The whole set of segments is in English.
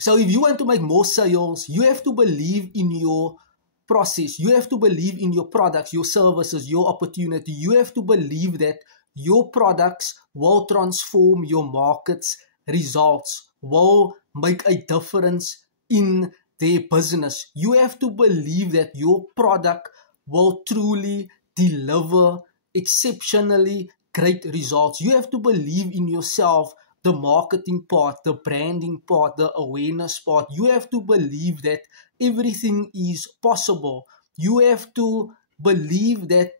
So if you want to make more sales, you have to believe in your process. You have to believe in your products, your services, your opportunity. You have to believe that your products will transform your market's results, will make a difference in their business. You have to believe that your product will truly deliver exceptionally great results. You have to believe in yourself, the marketing part, the branding part, the awareness part. You have to believe that everything is possible. You have to believe that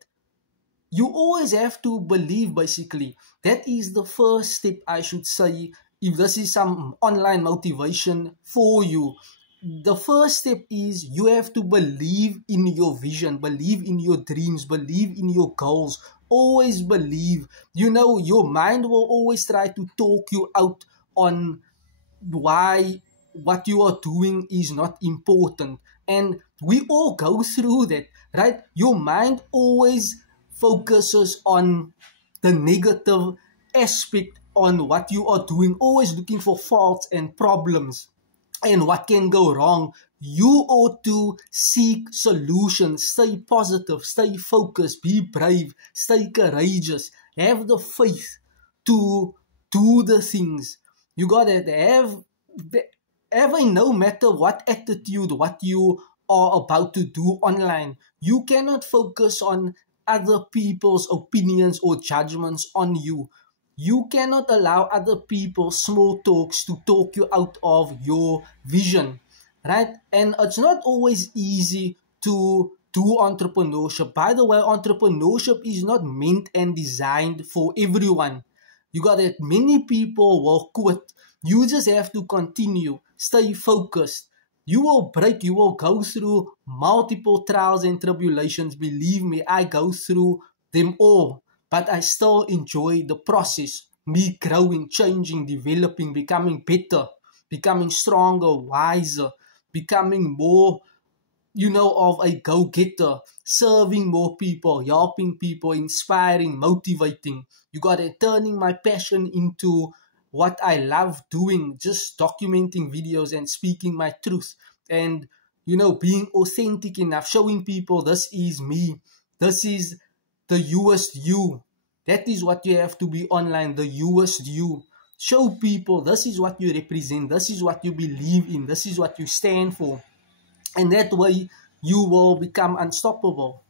you always have to believe, basically. That is the first step, I should say, if this is some online motivation for you. The first step is you have to believe in your vision, believe in your dreams, believe in your goals. Always believe. You know, your mind will always try to talk you out on why what you are doing is not important. And we all go through that, right? Your mind always focuses on the negative aspect on what you are doing, always looking for faults and problems and what can go wrong. You ought to seek solutions, stay positive, stay focused, be brave, stay courageous, have the faith to do the things. You gotta have a no matter what attitude, what you are about to do online. You cannot focus on other people's opinions or judgments on you. You cannot allow other people's small talks to talk you out of your vision, right? And it's not always easy to do entrepreneurship. By the way, entrepreneurship is not meant and designed for everyone. You got that many people will quit. You just have to continue, stay focused. You will break, you will go through multiple trials and tribulations. Believe me, I go through them all. But I still enjoy the process. Me growing, changing, developing, becoming better, becoming stronger, wiser, becoming more, of a go-getter, serving more people, helping people, inspiring, motivating. You got it, turning my passion into what I love doing, just documenting videos and speaking my truth. And, being authentic enough, showing people this is me. This is the youest you. That is what you have to be online, the youest you. Show people this is what you represent, this is what you believe in, this is what you stand for. And that way you will become unstoppable.